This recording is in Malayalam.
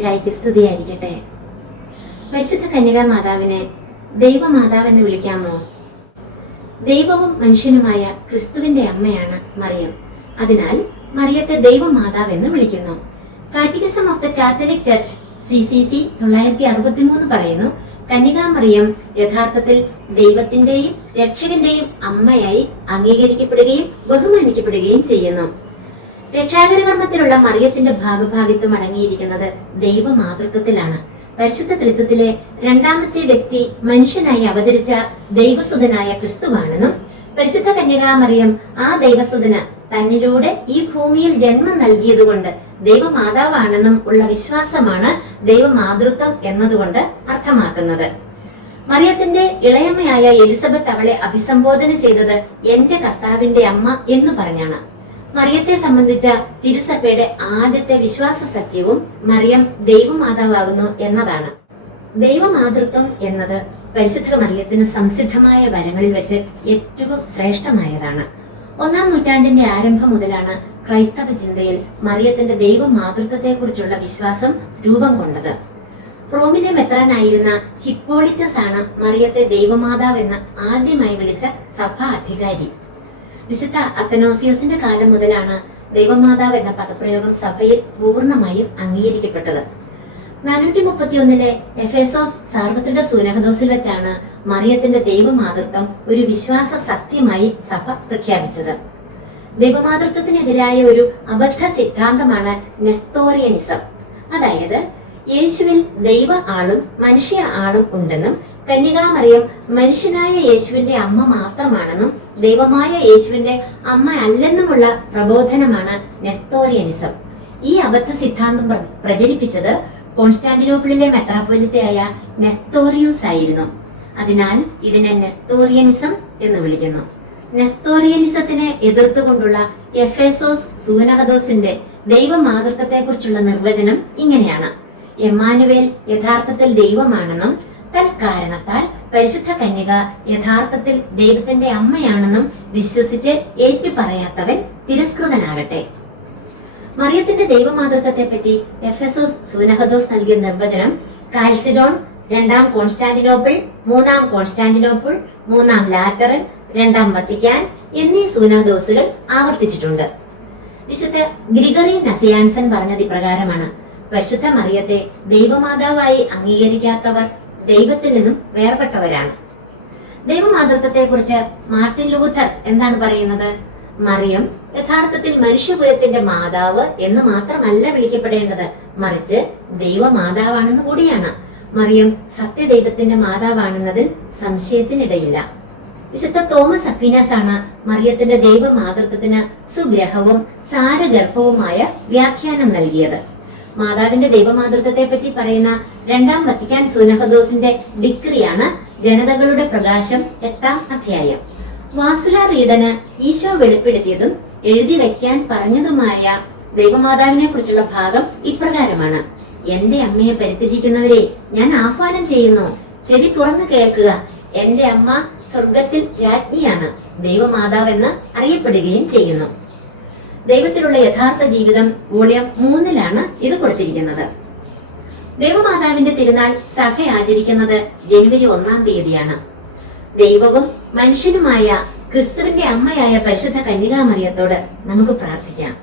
മിശിഹായ്ക്ക് സ്തുതിയായിരിക്കട്ടെ. പരിശുദ്ധ കന്യകാ മാതാവിനെ ദൈവമാതാവെന്ന് വിളിക്കാമോ? ദൈവവും മനുഷ്യനുമായ ക്രിസ്തുവിന്റെ അമ്മയാണ് മറിയം. അതിനാൽ മറിയത്തെ ദൈവമാതാവെന്ന് വിളിക്കുന്നു. Catechism of the Catholic church CCC 963 പറയുന്നു, കന്യകാ മറിയം യഥാർത്ഥത്തിൽ ദൈവത്തിന്റെയും രക്ഷകന്റെയും അമ്മയായി അംഗീകരിക്കപ്പെടുകയും ബഹുമാനിക്കപ്പെടുകയും ചെയ്യുന്നു. രക്ഷാകര കർമ്മത്തിലുള്ള മറിയത്തിന്റെ ഭാഗഭാഗിത്വം അടങ്ങിയിരിക്കുന്നത് ദൈവമാതൃത്വത്തിലാണ്. പരിശുദ്ധ ത്രിത്വത്തിലെ രണ്ടാമത്തെ വ്യക്തി മനുഷ്യനായി അവതരിച്ച ദൈവസുതനായ ക്രിസ്തുവാണെന്നും പരിശുദ്ധ കന്യകാ മറിയം ആ ദൈവസുതന് തന്നിലൂടെ ഈ ഭൂമിയിൽ ജന്മം നൽകിയതുകൊണ്ട് ദൈവമാതാവാണെന്നും ഉള്ള വിശ്വാസമാണ് ദൈവമാതൃത്വം എന്നതുകൊണ്ട് അർത്ഥമാക്കുന്നത്. മറിയത്തിന്റെ ഇളയമ്മയായ എലിസബത്ത് അവളെ അഭിസംബോധന ചെയ്തത് എന്റെ കർത്താവിന്റെ അമ്മ എന്ന് പറഞ്ഞാണ്. മറിയത്തെ സംബന്ധിച്ച തിരുസഭയുടെ ആദ്യത്തെ വിശ്വാസ സത്യവും മറിയം ദൈവമാതാവാകുന്നു എന്നതാണ്. ദൈവമാതൃത്വം എന്നത് പരിശുദ്ധ മറിയത്തിന് സംസിദ്ധമായ വരങ്ങളിൽ വെച്ച് ഏറ്റവും ശ്രേഷ്ഠമായതാണ്. 1-ാം നൂറ്റാണ്ടിന്റെ ആരംഭം മുതലാണ് ക്രൈസ്തവ ചിന്തയിൽ മറിയത്തിന്റെ ദൈവമാതൃത്വത്തെ കുറിച്ചുള്ള വിശ്വാസം രൂപം കൊണ്ടത്. റോമിലെ മെത്രാനായിരുന്ന ഹിപ്പോളിറ്റസ് ആണ് മറിയത്തെ ദൈവമാതാവെന്ന് ആദ്യമായി വിളിച്ച സഭാ അധികാരി. വിശുദ്ധ അത്തനോസിയോസിന്റെ കാലം മുതലാണ് ദൈവമാതാവ് എന്ന പദപ്രയോഗം സഭയിൽ പൂർണ്ണമായും അംഗീകരിക്കപ്പെട്ടത്. 431 എഫേസോസ് സാർവത്രിക സൂനഹദോസിൽ വെച്ചാണ് മറിയത്തിന്റെ ദൈവമാതൃത്വം ഒരു വിശ്വാസ സത്യമായി സഭ പ്രഖ്യാപിച്ചത്. ദൈവമാതൃത്വത്തിനെതിരായ ഒരു അബദ്ധ സിദ്ധാന്തമാണ് നെസ്തോറിയനിസം. അതായത് യേശുവിൽ ദൈവ ആളും മനുഷ്യ ആളും ഉണ്ടെന്നും കന്യകാ മറിയം മനുഷ്യനായ യേശുവിന്റെ അമ്മ മാത്രമാണെന്നും ദൈവമായ യേശുവിന്റെ അമ്മ അല്ലെന്നുമുള്ള പ്രബോധനമാണ് നെസ്തോറിയനിസം. ഈ അബദ്ധ സിദ്ധാന്തം പ്രചരിപ്പിച്ചത് കോൺസ്റ്റാന്റിനോപ്പിളിലെ മെത്രാപ്പൊലിത്തയായ നെസ്തോറിയൂസ് ആയിരുന്നു. അതിനാൽ ഇതിനെ നെസ്തോറിയനിസം എന്ന് വിളിക്കുന്നു. നെസ്തോറിയനിസത്തിനെ എതിർത്തുകൊണ്ടുള്ള എഫേസോസ് സൂനഹദോസിന്റെ ദൈവമാതൃത്വത്തെ കുറിച്ചുള്ള നിർവചനം ഇങ്ങനെയാണ്: എമ്മാനുവേൽ യഥാർത്ഥത്തിൽ ദൈവമാണെന്നും തൽക്കാരണത്താൽ പരിശുദ്ധ കന്യക യഥാർത്ഥത്തിൽ ദൈവത്തിന്റെ അമ്മയാണെന്നും വിശ്വസിച്ച് ഏറ്റുപറയാത്തവൻ തിരസ്കൃതനാകട്ടെ. മറിയത്തിന്റെ ദൈവമാതൃത്വത്തെ പറ്റി എഫേസോസ് സൂനഹദോസ് നൽകിയ നിർവചനം Chalcedon, 2-ാം Constantinople, 3-ാം Constantinople, 3-ാം Lateran, 2-ാം Vatican എന്നീ സൂനഹദോസുകൾ ആവർത്തിച്ചിട്ടുണ്ട്. വിശുദ്ധ ഗ്രിഗറി നസിയാൻസൻ പറഞ്ഞത് ഇപ്രകാരമാണ്: പരിശുദ്ധ മറിയത്തെ ദൈവമാതാവായി അംഗീകരിക്കാത്തവർ ദൈവത്തിൽ നിന്നും വേർപെട്ടവരാണ്. ദൈവമാതൃത്വത്തെ കുറിച്ച് മാർട്ടിൻ ലൂഥർ എന്താണ് പറയുന്നത്? മറിയം യഥാർത്ഥത്തിൽ മനുഷ്യകുലത്തിന്റെ മാതാവ് എന്ന് മാത്രമല്ല വിളിക്കപ്പെടേണ്ടത്, മറിച്ച് ദൈവമാതാവാണെന്ന് കൂടിയാണ്. മറിയം സത്യദൈവത്തിന്റെ മാതാവാണെന്നതിൽ സംശയത്തിനിടയില്ല. വിശുദ്ധ തോമസ് അക്വീനാസ് ആണ് മറിയത്തിന്റെ ദൈവമാതൃത്വത്തിന് സുഗ്രഹവും സാരഗർഭവുമായ വ്യാഖ്യാനം നൽകിയത്. മാതാവിന്റെ ദൈവമാതൃത്വത്തെ പറ്റി പറയുന്ന 2-ാം വത്തിക്കാൻ സൂനഹദോസിന്റെ ഡിക്രിയാണ് ജനതകളുടെ പ്രകാശം 8-ാം അധ്യായം. വാസുല റീഡന് ഈശോ വെളിപ്പെടുത്തിയതും എഴുതി വയ്ക്കാൻ പറഞ്ഞതുമായ ദൈവമാതാവിനെ കുറിച്ചുള്ള ഭാഗം ഇപ്രകാരമാണ്: എന്റെ അമ്മയെ പരിത്യജിക്കുന്നവരെ ഞാൻ ആഹ്വാനം ചെയ്യുന്നു, ചെവി തുറന്നു കേൾക്കുക. എന്റെ അമ്മ സ്വർഗത്തിൽ രാജ്ഞിയാണ്, ദൈവമാതാവെന്ന് അറിയപ്പെടുകയും ചെയ്യുന്നു. ദൈവത്തിലുള്ള യഥാർത്ഥ ജീവിതം വോളിയം 3-ലാണ് ഇത് കൊടുത്തിരിക്കുന്നത്. ദൈവമാതാവിന്റെ തിരുനാൾ സഭ ആചരിക്കുന്നത് ജനുവരി 1-ാം തീയതിയാണ്. ദൈവവും മനുഷ്യനുമായ ക്രിസ്തുവിന്റെ അമ്മയായ പരിശുദ്ധ കന്യകാ മറിയത്തോട് നമുക്ക് പ്രാർത്ഥിക്കാം.